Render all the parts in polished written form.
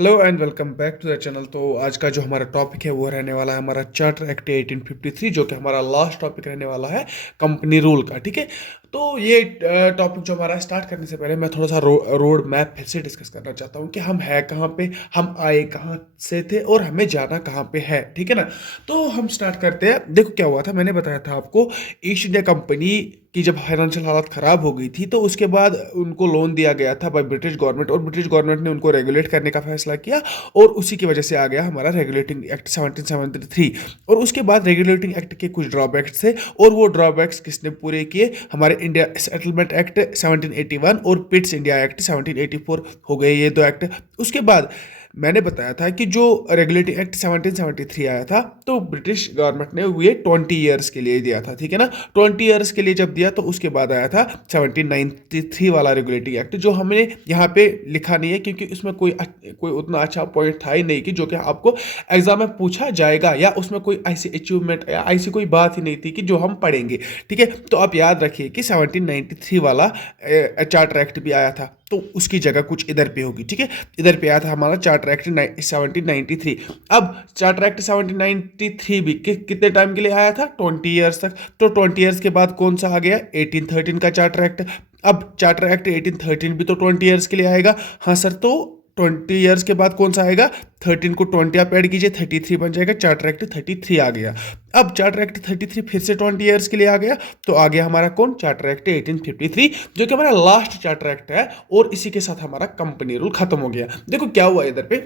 Hello and welcome back to the channel. तो आज का जो हमारा टॉपिक है वो रहने वाला है हमारा चार्टर एक्ट 1853, जो कि हमारा लास्ट टॉपिक रहने वाला है कंपनी रूल का। ठीक है, तो ये टॉपिक जो हमारा स्टार्ट करने से पहले मैं थोड़ा सा रोड मैप फिर से डिस्कस करना चाहता हूँ कि हम है कहाँ पे, हम आए कहाँ से थे और हमें जाना कहाँ पे है। ठीक है ना, तो हम स्टार्ट करते हैं। देखो क्या हुआ था, मैंने बताया था आपको, ईस्ट इंडिया कंपनी की जब फाइनेंशियल हालत ख़राब हो गई थी तो उसके बाद उनको लोन दिया गया था बाय ब्रिटिश गवर्नमेंट, और ब्रिटिश गवर्नमेंट ने उनको रेगुलेट करने का फैसला किया और उसी की वजह से आ गया हमारा रेगुलेटिंग एक्ट 1773। और उसके बाद रेगुलेटिंग एक्ट के कुछ ड्रॉबैक्स थे और वो ड्रॉबैक्स किसने पूरे किए, हमारे इंडिया सेटलमेंट एक्ट 1781 और पिट्स इंडिया एक्ट 1784 हो गए ये दो एक्ट। उसके बाद मैंने बताया था कि जो रेगुलेटिंग एक्ट 1773 आया था तो ब्रिटिश गवर्नमेंट ने ये 20 ईयर्स के लिए दिया था। ठीक है ना, 20 ईयर्स के लिए जब दिया तो उसके बाद आया था 1793 वाला रेगुलेटिंग एक्ट, जो हमने यहाँ पे लिखा नहीं है क्योंकि उसमें कोई उतना अच्छा पॉइंट था ही नहीं कि जो कि आपको एग्जाम में पूछा जाएगा, या उसमें कोई ऐसी अचीवमेंट या ऐसी कोई बात ही नहीं थी कि जो हम पढ़ेंगे। ठीक है, तो आप याद रखिए कि 1793 वाला चार्टर एक्ट भी आया था तो उसकी जगह कुछ इधर पे होगी। ठीक है, इधर पे आया था हमारा चार्टर एक्ट 1793। अब चार्टर एक्ट 1793 भी कितने टाइम के लिए आया था, 20 ईयर्स तक। तो 20 ईयर्स के बाद कौन सा आ गया, 1813 का चार्टर एक्ट। अब चार्टर एक्ट 1813 भी तो 20 ईयर्स के लिए आएगा। हाँ सर, तो 20 ईयर्स के बाद कौन सा आएगा, 13 को 20 आप ऐड कीजिए, 33 बन जाएगा। चार्टर एक्ट 33 आ गया। अब चार्टर एक्ट 33 फिर से 20 ईयर्स के लिए आ गया, तो आ गया हमारा कौन, चार्टर एक्ट 1853, जो कि हमारा लास्ट चार्टर एक्ट है। और इसी के साथ हमारा कंपनी रूल खत्म हो गया। देखो क्या हुआ इधर पे,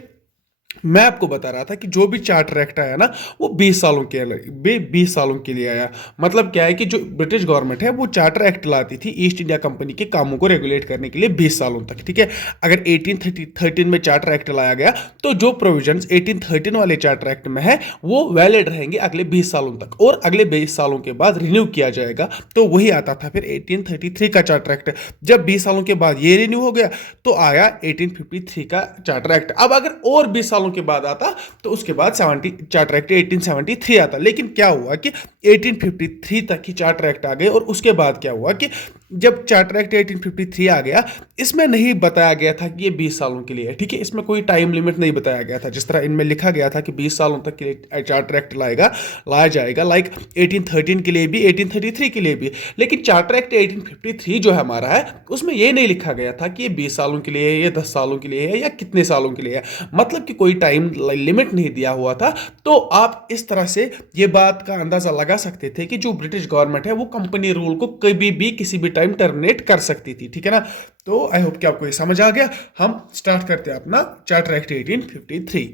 मैं आपको बता रहा था कि जो भी चार्टर एक्ट आया ना वो 20 सालों के लिए आया। मतलब क्या है कि जो ब्रिटिश गवर्नमेंट है वो चार्टर एक्ट लाती थी ईस्ट इंडिया कंपनी के कामों को रेगुलेट करने के लिए 20 सालों तक। ठीक है, अगर 1813 में चार्टर एक्ट लाया गया तो जो प्रोविजंस 1813 वाले चार्टर एक्ट में है वो वैलिड रहेंगे अगले 20 सालों तक, और अगले 20 सालों के बाद रिन्यू किया जाएगा। तो वही आता था फिर 1833 का चार्टर एक्ट। जब 20 सालों के बाद ये रिन्यू हो गया तो आया 1853 का चार्टर एक्ट। अब अगर और 20 सालों के बाद आता तो उसके बाद 70 चार्टर एक्ट 1873 आता। लेकिन क्या हुआ कि 1853 तक ही चार्टर एक्ट आ गए, और उसके बाद क्या हुआ कि जब चार्टर एक्ट 1853 आ गया, इसमें नहीं बताया गया था कि ये 20 सालों के लिए है। ठीक है, इसमें कोई टाइम लिमिट नहीं बताया गया था, जिस तरह इनमें लिखा गया था कि 20 सालों तक के लिए चार्टर एक्ट लाया जाएगा, लाइक 1813 के लिए भी, 1833 के लिए भी। लेकिन चार्टर एक्ट 1853 जो है हमारा है, उसमें ये नहीं लिखा गया था कि ये 20 सालों के लिए है, ये 10 सालों के लिए है, या कितने सालों के लिए है। मतलब कि कोई टाइम लिमिट नहीं दिया हुआ था। तो आप इस तरह से ये बात का अंदाजा लगा सकते थे कि जो ब्रिटिश गवर्नमेंट है वो कंपनी रूल को कभी भी किसी भी टाइम टर्मिनेट कर सकती थी। ठीक है ना, तो आई होप कि आपको ये समझ आ गया। हम स्टार्ट करते हैं अपना चार्टर एक्ट 1853।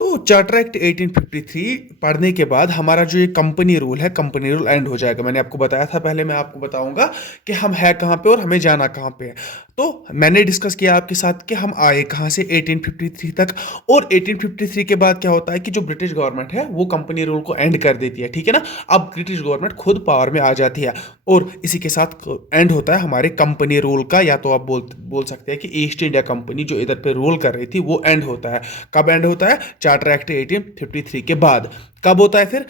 तो चार्टर एक्ट 1853 पढ़ने के बाद हमारा जो ये कंपनी रूल है, कंपनी रूल एंड हो जाएगा। मैंने आपको बताया था, पहले मैं आपको बताऊंगा कि हम है कहाँ पे और हमें जाना कहाँ पे है। तो मैंने डिस्कस किया आपके साथ कि हम आए कहाँ से 1853 तक, और 1853 के बाद क्या होता है कि जो ब्रिटिश गवर्नमेंट है वो कंपनी रूल को एंड कर देती है। ठीक है ना, अब ब्रिटिश गवर्नमेंट खुद पावर में आ जाती है, और इसी के साथ एंड होता है हमारे कंपनी रूल का, या तो आप बोल सकते हैं कि ईस्ट इंडिया कंपनी जो इधर पे रूल कर रही थी वो एंड होता है। कब एंड होता है, चार्टर एक्ट 1853 के बाद। कब होता है फिर,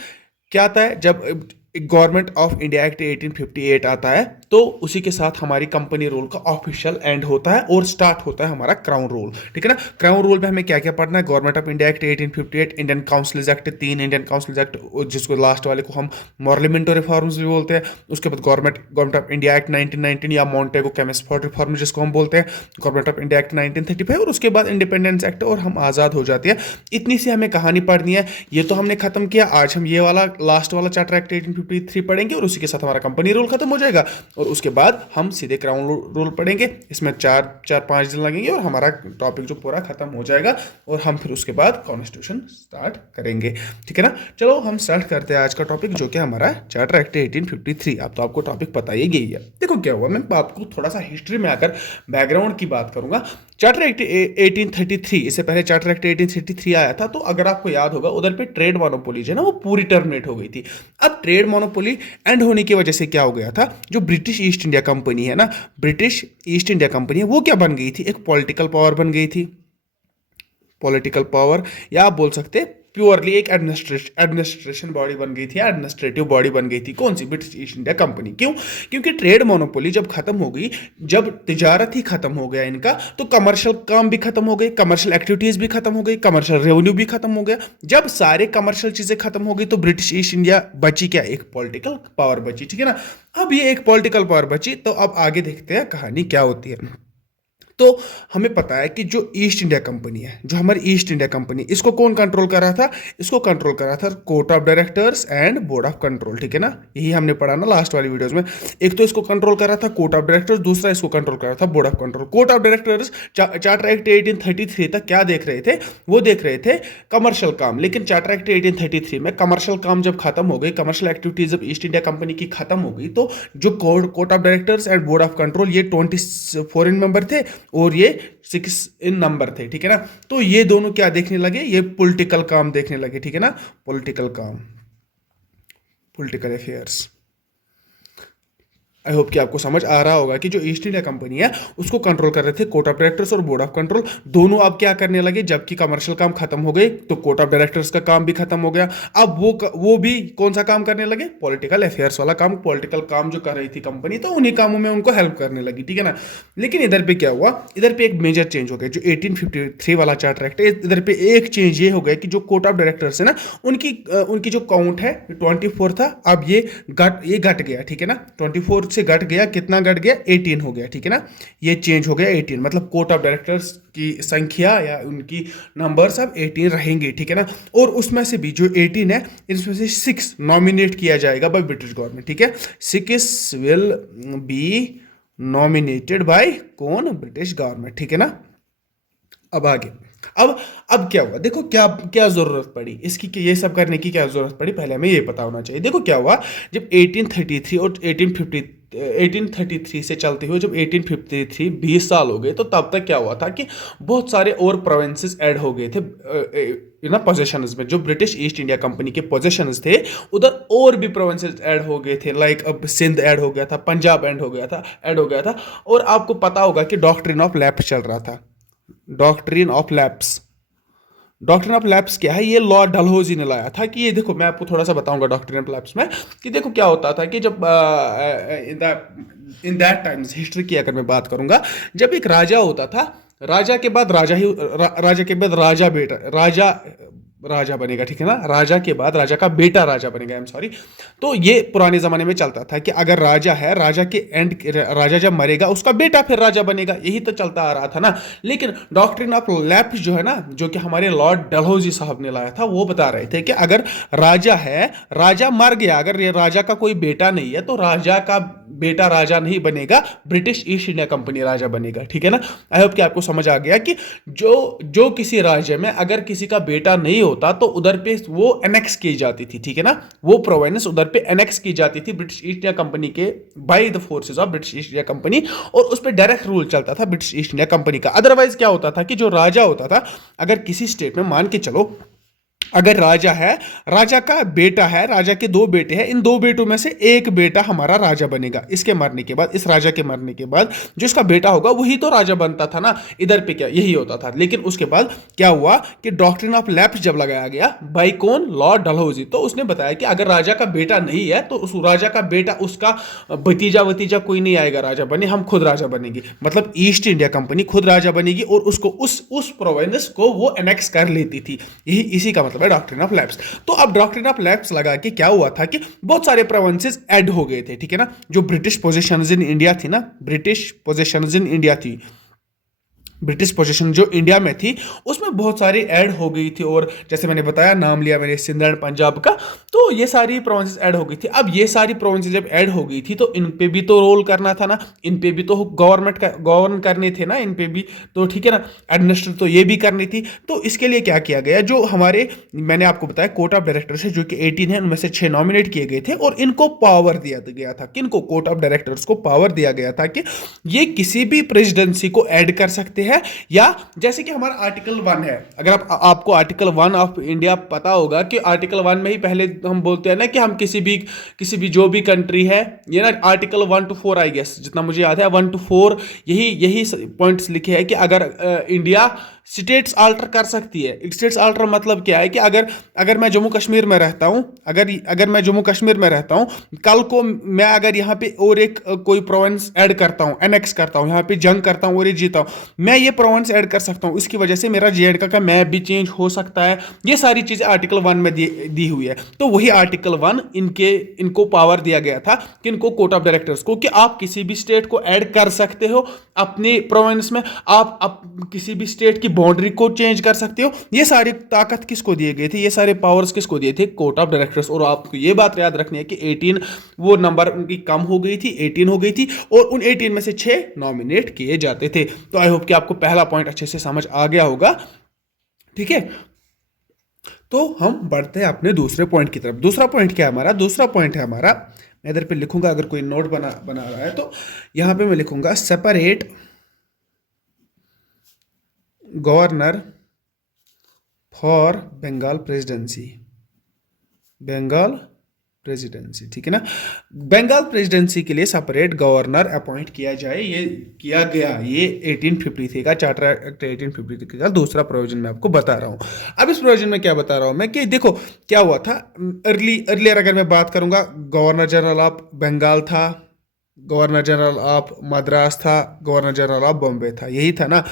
क्या आता है, जब गवर्नमेंट ऑफ इंडिया एक्ट 1858 आता है तो उसी के साथ हमारी कंपनी रूल का ऑफिशियल एंड होता है और स्टार्ट होता है हमारा क्राउन रूल। ठीक है ना, क्राउन रूल में हमें क्या क्या पढ़ना है, government of India act 1858, Indian councils act 3 Indian councils act, जिसको लास्ट वाले को हम मॉर्लिमेंटो रिफॉर्म्स भी बोलते हैं। उसके बाद गवर्नमेंट ऑफ इंडिया एक्ट 1919 या मॉन्टेगो केमिस्फोर्ड रिफॉर्म जिसको हम बोलते हैं, गवर्नमेंट ऑफ इंडिया एक्ट 1935, और उसके बाद इंडिपेंडेंस एक्ट, और हम आज़ाद हो जाते हैं। इतनी सी हमें कहानी पढ़नी है। ये तो हमने खत्म किया। आज हम ये वाला लास्ट वाला चार्टर एक्ट 1853 पढ़ेंगे और उसी के साथ हमारा कंपनी रूल खत्म हो जाएगा, और उसके बाद हम सीधे क्राउन रूल पढ़ेंगे। इसमें 4-5 दिन लगेंगे और हमारा टॉपिक जो पूरा खत्म हो जाएगा, और हम फिर उसके बाद कॉन्स्टिट्यूशन स्टार्ट करेंगे। ठीक है ना, चलो हम स्टार्ट करते हैं आज का टॉपिक, जो कि हमारा चार्टर एक्ट 1853। अब तो आपको टॉपिक पता ही गई है। देखो क्या हुआ, मैं आपको थोड़ा सा हिस्ट्री में आकर बैकग्राउंड की बात करूंगा। चार्टर एक्ट 1833, इससे पहले चार्टर एक्ट 1833 आया था, तो अगर आपको याद होगा उधर पे ट्रेड मोनोपोली जो है ना वो पूरी टर्मिनेट हो गई थी। अब ट्रेड मोनोपोली एंड होने की वजह से क्या हो गया था, जो ब्रिटिश ईस्ट इंडिया कंपनी है ना, ब्रिटिश ईस्ट इंडिया कंपनी है, वो क्या बन गई थी, एक पॉलिटिकल पावर बन गई थी। पॉलिटिकल पावर, या आप बोल सकते प्योरली एक एडमिनिस्ट्रेशन बॉडी बन गई थी, एडमिनिस्ट्रेटिव बॉडी बन गई थी। कौन सी? British East India Company. क्यों? क्योंकि ट्रेड मोनोपोली जब खत्म हो गई, जब तिजारत ही खत्म हो गया इनका, तो कमर्शियल काम भी खत्म हो गए, कमर्शियल एक्टिविटीज भी खत्म हो गई, कमर्शियल रेवेन्यू भी खत्म हो गया। जब सारे कमर्शियल चीजें खत्म हो गई तो ब्रिटिश ईस्ट इंडिया बची क्या? एक पॉलिटिकल पावर बची, ठीक है ना। अब ये एक पॉलिटिकल पावर बची, तो अब आगे देखते हैं कहानी क्या होती है। तो हमें पता है कि जो ईस्ट इंडिया कंपनी है, जो हमारी ईस्ट इंडिया कंपनी, इसको कौन कंट्रोल कर रहा था? इसको कंट्रोल कर रहा था court of directors and board of control, ठीक है ना। यही हमने पढ़ा ना लास्ट वाली वीडियोस में। एक तो इसको कंट्रोल कर रहा था कोर्ट ऑफ डायरेक्टर्स, दूसरा इसको कंट्रोल कर रहा था board of control. Court of directors charter act 1833 तक क्या देख रहे थे? वो देख रहे थे कमर्शियल काम। लेकिन चार्टर एक्ट 1833 में कमर्शियल काम जब खत्म हो गई, कमर्शियल एक्टिविटीज जब ईस्ट इंडिया कंपनी की खत्म हो गई, तो जो court of directors and board of control, ये 24 इन मेंबर थे और ये 6 इन नंबर थे, ठीक है ना। तो ये दोनों क्या देखने लगे? ये पॉलिटिकल काम देखने लगे, ठीक है ना। पॉलिटिकल काम, पॉलिटिकल अफेयर्स। आई होप कि आपको समझ आ रहा होगा कि जो ईस्ट इंडिया कंपनी है उसको कंट्रोल कर रहे थे कोर्ट ऑफ डायरेक्टर्स और बोर्ड ऑफ कंट्रोल। दोनों अब क्या करने लगे? जबकि कमर्शियल काम खत्म हो गए तो कोर्ट ऑफ डायरेक्टर्स का काम भी खत्म हो गया। अब वो भी कौन सा काम करने लगे? पॉलिटिकल अफेयर्स वाला काम। पॉलिटिकल काम जो कर रही थी कंपनी, तो उन्हीं कामों में उनको हेल्प करने लगी, ठीक है ना। लेकिन इधर पे क्या हुआ? इधर पे एक मेजर चेंज हो गया। जो 1853 वाला चार्टर एक्ट है, इधर पे एक चेंज ये हो गया कि जो कोर्ट ऑफ डायरेक्टर्स है ना, उनकी जो काउंट है 24 था, अब ये घट गया, ठीक है ना। 24 से घट गया, कितना घट गया? 18 हो गया, ठीक है ना। ये चेंज हो गया 18, मतलब कोर्ट ऑफ डायरेक्टर्स की संख्या या उनकी नंबर्स अब 18 रहेंगे, ठीक है ना। और उसमें से भी जो 18 है, इसमें से 6 नॉमिनेट किया जाएगा बाय ब्रिटिश गवर्नमेंट, ठीक है। 6 विल बी नॉमिनेटेड बाय कौन? ब्रिटिश गवर्नमेंट, ठीक है ना। अब आगे, अब क्या हुआ? देखो क्या क्या जरूरत पड़ी इसकी, कि ये सब करने की क्या जरूरत पड़ी, पहले हमें ये पता होना चाहिए। देखो क्या हुआ, जब 1833 और 1833 से चलते हुए जब 1853 20 साल हो गए, तो तब तक क्या हुआ था कि बहुत सारे और प्रोविंसेस ऐड हो गए थे ना पोजेशंस में। जो ब्रिटिश ईस्ट इंडिया कंपनी के पोजेशंस थे, उधर और भी प्रोविंसेस ऐड हो गए थे। लाइक अब सिंध ऐड हो गया था, पंजाब ऐड हो गया था। और आपको पता होगा कि डॉक्ट्रिन ऑफ लैप्स चल रहा था। Doctrine of lapse, doctrine of lapse क्या है? ये लॉर्ड डलहौजी ने लाया था। कि ये देखो, मैं आपको थोड़ा सा बताऊंगा डॉक्ट्रिन ऑफ लैप्स में, कि देखो क्या होता था कि जब इन दैट टाइम्स हिस्ट्री की अगर मैं बात करूंगा, जब एक राजा होता था, राजा के बाद राजा बनेगा, ठीक है ना। राजा के बाद राजा का बेटा राजा बनेगा, आई एम सॉरी। तो ये पुराने जमाने में चलता था कि अगर राजा है, राजा जब मरेगा उसका बेटा फिर राजा बनेगा, यही तो चलता आ रहा था ना। लेकिन डॉक्ट्रिन ऑफ लैप्स जो है ना, जो कि हमारे लॉर्ड डलहौजी साहब ने लाया था, वो बता रहे थे कि अगर राजा है, राजा मर गया, अगर ये राजा का कोई बेटा नहीं है, तो राजा का बेटा राजा नहीं बनेगा, ब्रिटिश ईस्ट इंडिया कंपनी राजा बनेगा, ठीक है ना। आई होप कि आपको समझ आ गया कि जो किसी राज्य में अगर किसी का बेटा नहीं होता, तो उधर पे वो एनेक्स की जाती थी, ठीक है ना। वो प्रोविंस उधर पे एनेक्स की जाती थी ब्रिटिश ईस्ट इंडिया कंपनी के, by the forces of British East India company, और उस पर डायरेक्ट रूल चलता था ब्रिटिश ईस्ट इंडिया कंपनी का। अदरवाइज क्या होता था कि जो राजा होता था, अगर किसी स्टेट में, मान के चलो अगर राजा है, राजा का बेटा है, राजा के 2 बेटे हैं, इन 2 बेटों में से एक बेटा हमारा राजा बनेगा। इसके मरने के बाद, इस राजा के मरने के बाद जो इसका बेटा होगा वही तो राजा बनता था ना। इधर पे क्या यही होता था। लेकिन उसके बाद क्या हुआ कि डॉक्ट्रिन ऑफ लैप्स जब लगाया गया बाय कौन? लॉर्ड डलहौजी, तो उसने बताया कि अगर राजा का बेटा नहीं है, तो उस राजा का बेटा, उसका भतीजा कोई नहीं आएगा राजा बने, हम खुद राजा बनेंगे। मतलब ईस्ट इंडिया कंपनी खुद राजा बनेगी और उसको उस प्रोविंस को वो एनेक्स कर लेती थी। यही इसी का मतलब डॉक्ट्रिन ऑफ लैप्स। तो अब डॉक्ट्रिन ऑफ लैप्स लगा के क्या हुआ था कि बहुत सारे प्रोविंसेस ऐड हो गए थे, ठीक है ना। जो ब्रिटिश पोजीशंस इन इंडिया थी ना, ब्रिटिश पोजीशंस इन इंडिया थी, ब्रिटिश पोजीशन जो इंडिया में थी, उसमें बहुत सारी ऐड हो गई थी। और जैसे मैंने बताया, नाम लिया मैंने सिंध एंड पंजाब का, तो ये सारी प्रोविंसेस ऐड हो गई थी। अब ये सारी प्रोविंसेस जब ऐड हो गई थी, तो इन पे भी तो रोल करना था ना, इन पे भी तो गवर्न करने थे ना, इन पे भी तो, ठीक है ना। एडमिनिस्ट्रेट तो ये भी करनी थी। तो इसके लिए क्या किया गया, जो हमारे, मैंने आपको बताया कोर्ट ऑफ डायरेक्टर्स है जो कि 18 है, उनमें से 6 नॉमिनेट किए गए थे और इनको पावर दिया गया था। किनको? कोर्ट ऑफ डायरेक्टर्स को पावर दिया गया था कि ये किसी भी प्रेसिडेंसी को ऐड कर सकते हैं, या जैसे कि हमारा आर्टिकल 1 है। अगर आपको आर्टिकल 1 ऑफ इंडिया पता होगा कि आर्टिकल 1 में ही पहले हम बोलते हैं ना कि हम किसी भी जो भी कंट्री है, ये ना आर्टिकल 1 to 4 आई गेस, जितना मुझे याद है 1 to 4 यही पॉइंट्स लिखे हैं कि अगर इंडिया स्टेट्स अल्टर कर सकती है। स्टेट्स अल्टर मतलब क्या है कि अगर अगर मैं जम्मू कश्मीर में रहता हूँ, अगर अगर मैं जम्मू कश्मीर में रहता हूँ, कल को मैं अगर यहाँ पे और एक कोई प्रोविंस ऐड करता हूँ, एनेक्स करता हूँ, यहाँ पे जंग करता हूँ और ये जीता हूँ, मैं ये प्रोविंस ऐड कर सकता हूँ। इसकी वजह से मेरा जे का मैप भी चेंज हो सकता है। ये सारी चीज़ें आर्टिकल 1 में दी हुई है। तो वही आर्टिकल 1 इनको पावर दिया गया था कि इनको कोर्ट ऑफ डायरेक्टर्स को, कि आप किसी भी स्टेट को ऐड कर सकते हो अपने प्रोविंस में, आप किसी भी स्टेट की बाउंड्री को चेंज कर सकते हो। ये सारी ताकत किसको दिए गए थे, ये सारे पावर्स किसको दिए थे, कोर्ट ऑफ डायरेक्टर्स। और आपको ये बात याद रखनी है कि 18 वो नंबर उनकी कम हो गई थी, 18 हो गई थी, और उन 18 में से 6 नॉमिनेट किए जाते थे। तो आई होप कि आपको पहला पॉइंट अच्छे से समझ आ गया होगा, ठीक है। तो हम बढ़ते हैं अपने दूसरे पॉइंट की तरफ। दूसरा पॉइंट क्या है हमारा, दूसरा पॉइंट है हमारा, मैं इधर पे लिखूंगा, अगर कोई नोट बना रहा है तो यहां पे मैं लिखूंगा separate governor for Bengal presidency, Bengal presidency, ठीक है ना। बंगाल प्रेसिडेंसी के लिए सेपरेट गवर्नर अपॉइंट किया जाए, ये किया गया, ये 1853 का चार्टर एक्ट 1853 का दूसरा प्रोविजन मैं आपको बता रहा हूँ। अब इस प्रोविजन में क्या बता रहा हूँ मैं कि देखो क्या हुआ था, अर्लियर अगर मैं बात करूंगा, गवर्नर जनरल ऑफ बंगाल था, गवर्नर जनरल ऑफ मद्रास था, गवर्नर जनरल ऑफ बॉम्बे था, यही था ना।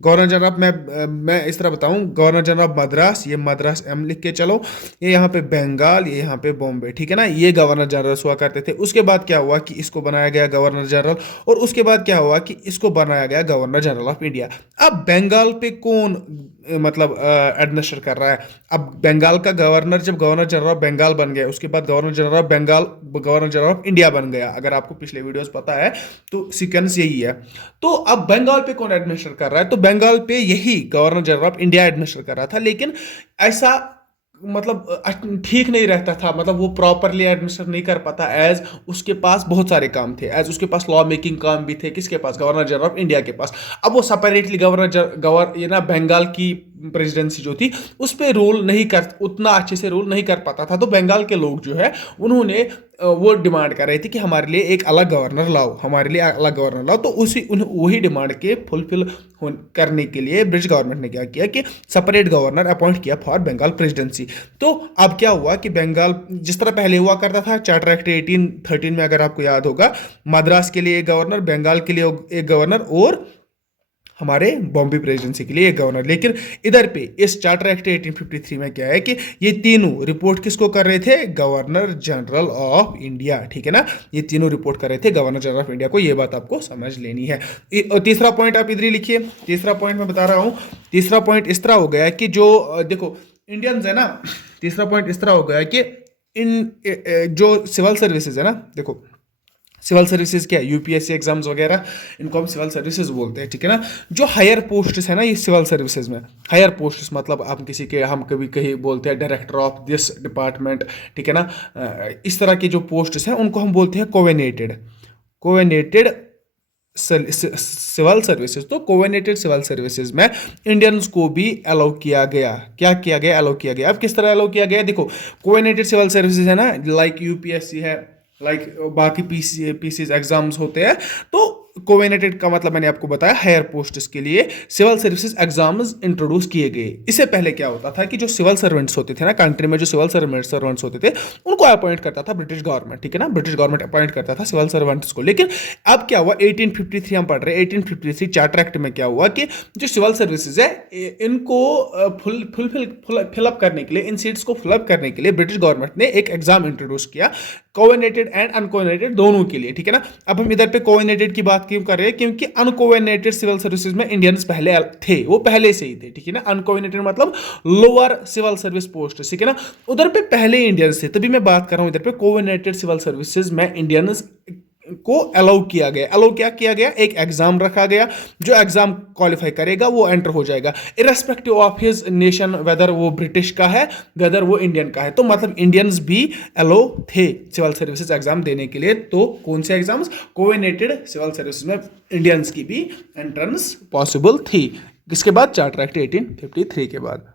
गवर्नर जनरल ऑफ, मैं इस तरह बताऊं, गवर्नर जनरल ऑफ मद्रास, ये मद्रास एम लिख के चलो, ये यहाँ पे बंगाल, ये यहाँ पे बॉम्बे, ठीक है ना। ये गवर्नर जनरल हुआ करते थे। उसके बाद क्या हुआ कि इसको बनाया गया गवर्नर जनरल, और उसके बाद क्या हुआ कि इसको बनाया गया गवर्नर जनरल ऑफ इंडिया। अब बंगाल पे कौन मतलब एडमिनिस्टर कर रहा है? अब बंगाल का गवर्नर, जब गवर्नर जनरल ऑफ बंगाल बन गया, उसके बाद governor general of Bengal governor general of India बन गया। अगर आपको पिछले वीडियोस पता है तो सीक्वेंस यही है। तो अब बंगाल पे कौन एडमिनिस्टर कर रहा है? तो बंगाल पे यही governor general of India administer कर रहा था, लेकिन ऐसा मतलब ठीक नहीं रहता था, मतलब वो प्रॉपरली एडमिनिस्टर नहीं कर पाता, एज उसके पास बहुत सारे काम थे, एज उसके पास लॉ मेकिंग काम भी थे। किसके पास? गवर्नर जनरल ऑफ इंडिया के पास। अब वो सेपरेटली ये ना बंगाल की प्रेसिडेंसी जो थी उस पर रूल नहीं कर, उतना अच्छे से रूल नहीं कर पाता था। तो बंगाल के लोग जो है उन्होंने वो डिमांड कर रहे थे कि हमारे लिए एक अलग गवर्नर लाओ, हमारे लिए अलग गवर्नर लाओ। तो वही डिमांड के फुलफिल करने के लिए ब्रिटिश गवर्नमेंट ने क्या किया कि सेपरेट गवर्नर अपॉइंट किया फॉर बंगाल प्रेसिडेंसी। तो अब क्या हुआ कि बंगाल जिस तरह पहले हुआ करता था चार्टर एक्ट 1813 में, अगर आपको याद होगा, मद्रास के लिए एक गवर्नर, बंगाल के लिए एक गवर्नर, और हमारे बॉम्बे प्रेसिडेंसी के लिए एक गवर्नर। लेकिन इधर पे इस चार्टर एक्ट 1853 में क्या है कि ये तीनों रिपोर्ट किसको कर रहे थे? गवर्नर जनरल ऑफ इंडिया, ठीक है ना। ये तीनों रिपोर्ट कर रहे थे गवर्नर जनरल ऑफ इंडिया को। ये बात आपको समझ लेनी है। और तीसरा पॉइंट आप इधर ही लिखिए। तीसरा पॉइंट मैं बता रहा हूँ। तीसरा पॉइंट इस तरह हो गया कि जो देखो इंडियंस है ना, तीसरा पॉइंट इस तरह हो गया कि इन जो सिविल सर्विसेज है ना, देखो सिविल सर्विसेज क्या है, यूपीएससी एग्जाम्स वगैरह, इनको हम सिविल सर्विसेज बोलते हैं, ठीक है ना। जो हायर पोस्ट्स है ना ये सिविल सर्विसेज में, हायर पोस्ट्स मतलब आप किसी के, हम कभी कहीं बोलते हैं डायरेक्टर ऑफ दिस डिपार्टमेंट, ठीक है ना। इस तरह के जो पोस्ट्स हैं उनको हम बोलते हैं कोवेनेटेड सिविल सर्विसेज। तो कोवेनेटेड सिविल सर्विसेज में इंडियंस को भी अलाउ किया गया। क्या किया गया? अलाउ किया गया। अब किस तरह अलाउ किया गया? देखो कोवेनेटेड सिविल सर्विसेज है ना, लाइक यूपीएससी है, लाइक बाकी पीसीज एग्जाम्स होते हैं। तो कोवेनेटेड का मतलब मैंने आपको बताया, हायर पोस्ट्स के लिए सिविल सर्विसेज एग्जाम्स इंट्रोड्यूस किए गए। इससे पहले क्या होता था कि जो सिविल सर्वेंट्स होते थे ना कंट्री में, जो सिविल सर्वेंट्स होते थे उनको अपॉइंट करता था ब्रिटिश गवर्नमेंट, ठीक है ना। ब्रिटिश गवर्नमेंट अपॉइंट करता था सिविल सर्वेंट्स को। लेकिन अब क्या हुआ, 1853 हम पढ़ रहे हैं, 1853 चार्टर एक्ट में क्या हुआ कि जो सिविल सर्विसेज है इनको फिलअप करने के लिए, इन सीट्स को फिलअप करने के लिए ब्रिटिश गवर्नमेंट ने एक एग्जाम इंट्रोड्यूस किया, कोवेनेटेड एंड अनकोवेनेटेड दोनों के लिए, ठीक है ना। अब हम इधर पे कोवेनेटेड की बात क्यों कर रहे हैं? क्योंकि अनकोवेनेटेड सिविल सर्विसेज में इंडियंस पहले थे, वो पहले से ही थे, ठीक है ना। अनकोवेनेटेड मतलब लोअर सिविल सर्विस पोस्ट, ठीक है ना। उधर पे पहले इंडियंस थे, तभी मैं बात कर रहा हूं इधर पे कोवेनेटेड सिविल सर्विसेज में इंडियंस को अलाउ किया गया। अलाउ क्या किया गया? एक एग्जाम रखा गया, जो एग्जाम क्वालिफाई करेगा वो एंटर हो जाएगा, irrespective of his nation, whether वो ब्रिटिश का है वेदर वो इंडियन का है। तो मतलब इंडियंस भी अलाउ थे सिविल सर्विसेज एग्जाम देने के लिए। तो कौन से एग्जाम्स? कोवेनेटेड सिविल सर्विसेज में इंडियंस की भी एंट्रेंस पॉसिबल थी। किसके बाद? चार्टर एक्ट 1853 के बाद।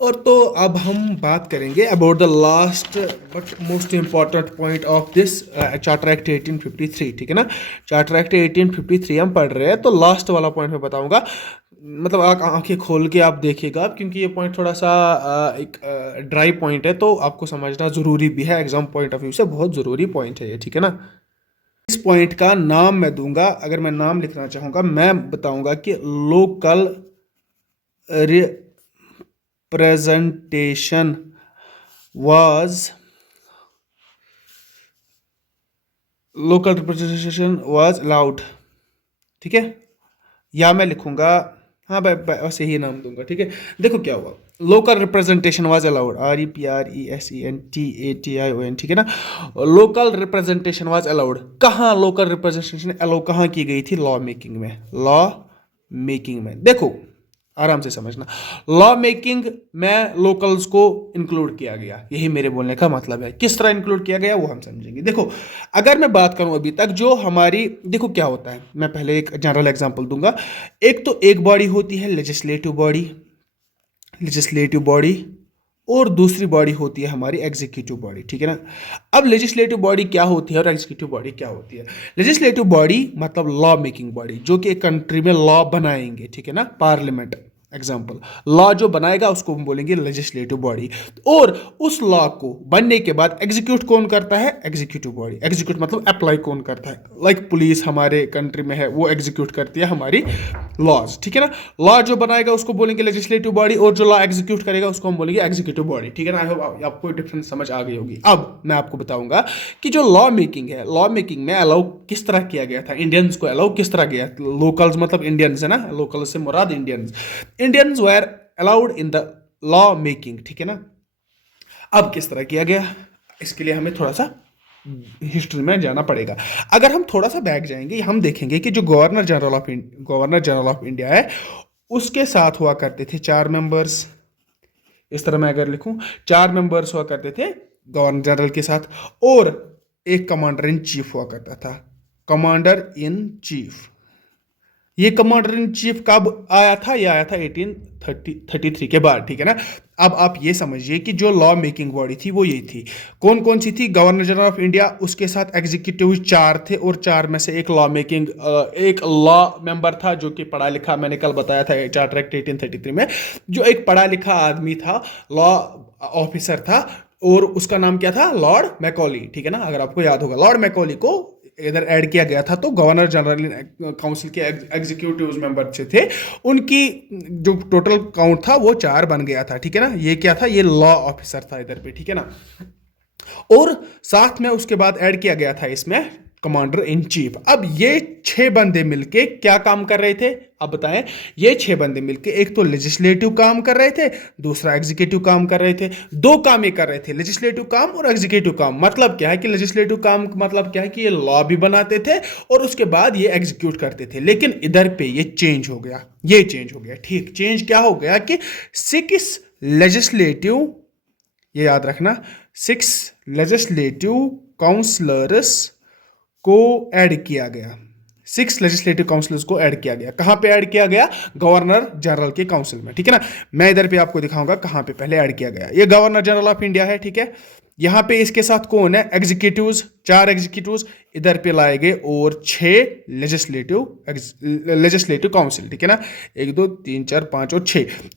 और तो अब हम बात करेंगे about the last but most important point of this charter act 1853, ठीक है ना। चार्टर एक्ट 1853 हम पढ़ रहे हैं, तो लास्ट वाला पॉइंट मैं बताऊंगा। मतलब आप आंखें खोल के आप देखिएगा, क्योंकि ये पॉइंट थोड़ा सा एक ड्राई पॉइंट है, तो आपको समझना ज़रूरी भी है, एग्जाम पॉइंट ऑफ व्यू से बहुत ज़रूरी पॉइंट है ये, ठीक है ना। इस पॉइंट का नाम मैं दूंगा, अगर मैं नाम लिखना चाहूँगा मैं बताऊंगा कि local representation was local representation was allowed, ठीक है। या मैं लिखूंगा, हाँ भाई बस यही नाम दूंगा, ठीक है। देखो क्या हुआ, local representation was allowed, REPRESENTATION, ठीक है ना। लोकल रिप्रेजेंटेशन वाज अलाउड, कहाँ लोकल रिप्रेजेंटेशन अलाउ कहाँ की गई थी? लॉ मेकिंग में। लॉ मेकिंग में देखो, आराम से समझना, लॉ मेकिंग में लोकल्स को इंक्लूड किया गया, यही मेरे बोलने का मतलब है। किस तरह इंक्लूड किया गया वो हम समझेंगे। देखो, अगर मैं बात करूं अभी तक जो हमारी, देखो क्या होता है, मैं पहले एक जनरल एग्जांपल दूंगा। एक तो एक बॉडी होती है लेजिस्लेटिव बॉडी, लेजिस्लेटिव बॉडी, और दूसरी बॉडी होती है हमारी एग्जीक्यूटिव बॉडी, ठीक है ना। अब लेजिस्लेटिव बॉडी क्या होती है और एग्जीक्यूटिव बॉडी क्या होती है? लेजिस्लेटिव बॉडी मतलब लॉ मेकिंग बॉडी, जो कि एक कंट्री में लॉ बनाएंगे, ठीक है ना। पार्लियामेंट एग्जाम्पल, लॉ जो बनाएगा उसको हम बोलेंगे लेजिस्लेटिव बॉडी। और उस लॉ को बनने के बाद एग्जीक्यूट कौन करता है? Executive body. एग्जीक्यूट मतलब अप्लाई कौन करता है? लाइक पुलिस हमारे कंट्री में है, वो एग्जीक्यूट करती है हमारी लॉज, ठीक है ना। लॉ जो बनाएगा उसको बोलेंगे लेजिस्लेटिव बॉडी, और जो लॉ एग्जीक्यूट करेगा उसको हम बोलेंगे एग्जीक्यूटिव बॉडी, ठीक है ना। आई होप आपको डिफरेंस समझ आ गई होगी। अब मैं आपको बताऊंगा कि जो लॉ मेकिंग है, लॉ मेकिंग में अलाउ किस तरह किया गया था, इंडियंस को अलाउ किस तरह किया। लोकल्स मतलब इंडियंस है ना, लोकल्स से मुराद Indians. Indians were allowed in the law making, ठीक है ना। अब किस तरह किया गया, इसके लिए हमें थोड़ा सा हिस्ट्री में जाना पड़ेगा। अगर हम थोड़ा सा बैक जाएंगे, हम देखेंगे कि जो गवर्नर जनरल ऑफ इंडिया है, उसके साथ हुआ करते थे 4 मेंबर्स। इस तरह मैं अगर लिखूं, 4 मेंबर्स हुआ करते थे गवर्नर जनरल के साथ, और एक कमांडर इन चीफ हुआ करता था। कमांडर इन चीफ, ये कमांडर इन चीफ कब आया था? ये आया था 1833 के बाद, ठीक है ना। अब आप ये समझिए कि जो लॉ मेकिंग बॉडी थी वो ये थी, कौन कौन सी थी? गवर्नर जनरल ऑफ इंडिया, उसके साथ एग्जीक्यूटिव 4 थे, और 4 में से एक लॉ मेकिंग, एक लॉ मेंबर था जो कि पढ़ा लिखा, मैंने कल बताया था चार्टर एक्ट 1833 में, जो एक पढ़ा लिखा आदमी था, लॉ ऑफिसर था, और उसका नाम क्या था? लॉर्ड मैकॉली, ठीक है ना। अगर आपको याद होगा, लॉर्ड मैकॉली को इधर ऐड किया गया था, तो गवर्नर जनरल काउंसिल के एग्जीक्यूटिव मेंबर से थे, उनकी जो टोटल काउंट था वो 4 बन गया था, ठीक है ना। ये क्या था? ये लॉ ऑफिसर था इधर पे, ठीक है ना। और साथ में उसके बाद ऐड किया गया था इसमें कमांडर इन चीफ। अब ये 6 बंदे मिलके क्या काम कर रहे थे? अब बताएं, ये 6 बंदे मिलके एक तो लेजिस्लेटिव काम कर रहे थे, दूसरा एग्जीक्यूटिव काम कर रहे थे। 2 काम ये कर रहे थे, लेजिस्लेटिव काम और एग्जीक्यूटिव काम। मतलब क्या है कि लेजिस्लेटिव काम मतलब क्या है कि ये लॉ भी बनाते थे और उसके बाद ये एग्जीक्यूट करते थे। लेकिन इधर पे ये चेंज हो गया, ये चेंज हो गया, ठीक। चेंज क्या हो गया कि 6 लेजिस्लेटिव, ये याद रखना, 6 लेजिस्लेटिव काउंसलर्स को ऐड किया गया। 6 लेजिस्लेटिव काउंसिल्स को ऐड किया गया। कहां पे ऐड किया गया? गवर्नर जनरल के काउंसिल में, ठीक है ना। मैं इधर पे आपको दिखाऊंगा कहां पे पहले ऐड किया गया। ये गवर्नर जनरल ऑफ इंडिया है, ठीक है। यहां पे इसके साथ कौन है? एग्जीक्यूटिव्स, 4 एग्जीक्यूटिव्स इधर पे लाए गए, और 6 लेजिस्लेटिव काउंसिल, ठीक है ना। 1 2 3 4 5 और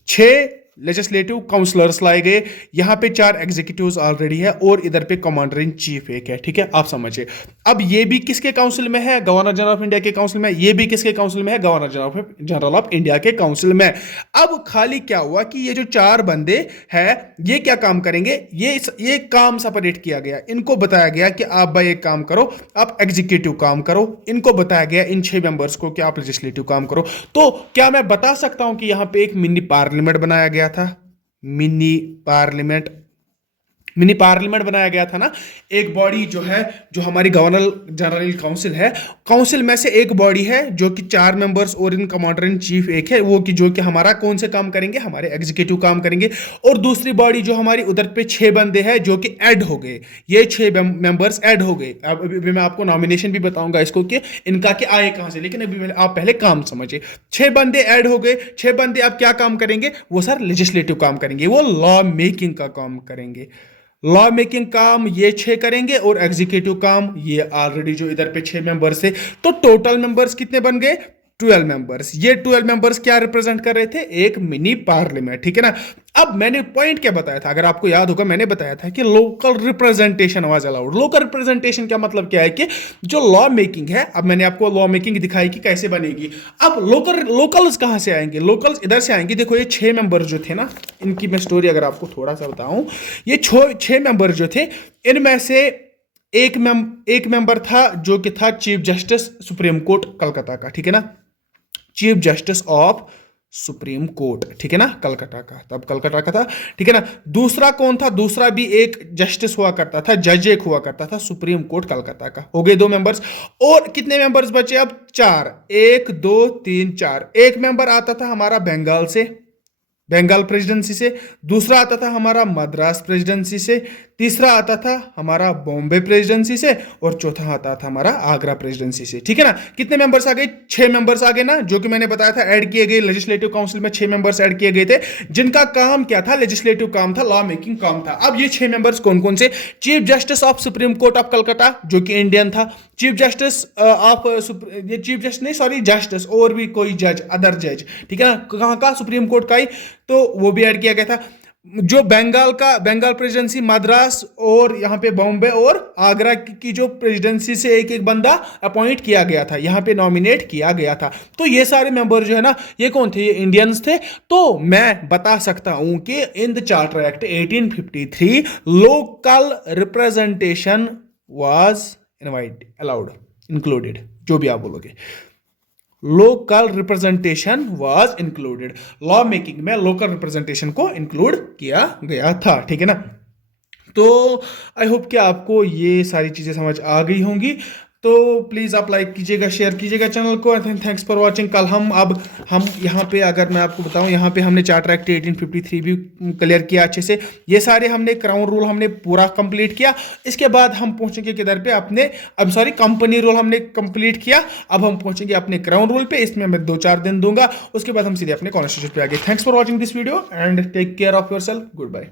6 लेजिस्लेटिव काउंसलर्स लाए गए। यहां पे 4 एग्जीक्यूटिव्स ऑलरेडी है, और इधर पे कमांडर इन चीफ एक है, ठीक है। आप समझिए, अब ये भी किसके काउंसिल में है? गवर्नर जनरल ऑफ इंडिया के काउंसिल में। ये भी किसके काउंसिल में है? गवर्नर जनरल ऑफ इंडिया के काउंसिल में। अब खाली क्या हुआ कि ये जो 4 बंदे हैं, ये क्या काम करेंगे? ये काम सेपरेट किया गया। इनको बताया गया कि आप भाई एक काम करो, आप एग्जीक्यूटिव काम करो। इनको बताया गया, इन 6 मेंबर्स को, कि आप लेजिस्लेटिव काम करो। तो क्या मैं बता सकता हूं कि यहां पे एक मिनी पार्लियामेंट बनाया गया था? मिनी पार्लियामेंट, मिनी पार्लियामेंट बनाया गया था ना, एक बॉडी जो है, जो हमारी गवर्नर जनरल काउंसिल है, काउंसिल में से एक बॉडी है जो कि 4 मेंबर्स और इन कमांडर इन चीफ एक है, वो कि जो कि हमारा कौन से काम करेंगे, हमारे एग्जीक्यूटिव काम करेंगे। और दूसरी बॉडी जो हमारी उधर पे 6 बंदे हैं जो कि ऐड हो गए, ये 6 मेंबर्स ऐड हो गए। अब अभी मैं आपको नॉमिनेशन भी बताऊंगा इसको कि इनका कि आए कहां से, लेकिन अभी आप पहले काम समझिए। 6 बंदे ऐड हो गए, 6 बंदे अब क्या काम करेंगे, वो सर लेजिस्लेटिव काम करेंगे, वो लॉ मेकिंग का काम करेंगे। लॉ मेकिंग काम ये 6 करेंगे और एग्जीक्यूटिव काम ये ऑलरेडी जो इधर पे 6 मेंबर्स थे। तो टोटल मेंबर्स कितने बन गए, 12 मेंबर्स। ये 12 मेंबर्स क्या रिप्रेजेंट कर रहे थे, एक मिनी पार्लियामेंट, ठीक है ना। अब मैंने पॉइंट क्या बताया था, अगर आपको याद होगा, मैंने बताया था कि local representation was allowed. Local representation का मतलब क्या है कि जो लॉ मेकिंग है, अब मैंने आपको लॉ मेकिंग दिखाई कि कैसे बनेगी। अब लोकल्स कहां से आएंगे, लोकल्स इधर से आएंगे। देखो ये 6 मेंबर जो थे ना, इनकी मैं स्टोरी अगर आपको थोड़ा सा बताऊं, ये 6 मेंबर जो थे, इनमें से एक मेंबर था जो कि था chief justice supreme court Calcutta का, ठीक है ना, chief justice of supreme court, ठीक है ना, कलकत्ता का, तब कलकत्ता का था, ठीक है ना। दूसरा कौन था, दूसरा भी एक जस्टिस हुआ करता था, जज एक हुआ करता था, सुप्रीम कोर्ट कलकत्ता का। हो गए 2 मेंबर्स। और कितने मेंबर्स बचे अब, 4, 1 2 3 4। एक मेंबर आता था हमारा बंगाल से, बंगाल प्रेसिडेंसी से, दूसरा आता था हमारा मद्रास प्रेसिडेंसी से, तीसरा आता था हमारा बॉम्बे प्रेसिडेंसी से, और चौथा आता था हमारा आगरा प्रेसिडेंसी से, ठीक है ना। कितने मेंबर्स आ गए, 6 मेंबर्स आ गए ना, जो कि मैंने बताया था ऐड किए गए। लेजिस्लेटिव काउंसिल में 6 मेंबर्स ऐड किए गए थे, जिनका काम क्या था, लेजिस्लेटिव काम था, लॉ मेकिंग काम था। अब ये 6 मेंबर्स कौन कौन से, chief justice of supreme court of Calcutta जो कि इंडियन था, चीफ जस्टिस ऑफ ये चीफ जस्टिस नहीं, सॉरी, जस्टिस और भी कोई जज, अदर जज, ठीक है ना, कहां का, सुप्रीम कोर्ट का ही, तो वो भी ऐड किया गया था। जो बंगाल का, बंगाल प्रेसिडेंसी, मद्रास और यहाँ पे बॉम्बे और आगरा की जो प्रेसिडेंसी से एक एक बंदा अपॉइंट किया गया था, यहाँ पे नॉमिनेट किया गया था। तो ये सारे मेंबर जो है ना, ये कौन थे, ये इंडियंस थे। तो मैं बता सकता हूं कि in the charter act 1853 local representation was allowed, included, जो भी आप बोलोगे, local representation was included. Law making में लोकल रिप्रेजेंटेशन को इंक्लूड किया गया था, ठीक है ना। तो आई होप कि आपको ये सारी चीजें समझ आ गई होंगी। तो प्लीज़ आप लाइक कीजिएगा, शेयर कीजिएगा चैनल को। Thanks for watching. कल हम यहाँ पे, अगर मैं आपको बताऊं, यहाँ पे हमने चार्टर एक्ट 1853 भी क्लियर किया अच्छे से। ये सारे हमने क्राउन रूल हमने पूरा कंप्लीट किया। इसके बाद हम पहुंचेंगे किधर पे, अपने, अब सॉरी, कंपनी रूल हमने कंप्लीट किया। अब हम पहुंचेंगे अपने क्राउन रूल पे, इसमें मैं 2-4 दिन दूंगा। उसके बाद हम सीधे अपने कॉन्स्टिट्यूशन पे आ गए। Thanks for watching this video and take care of yourself. Good bye.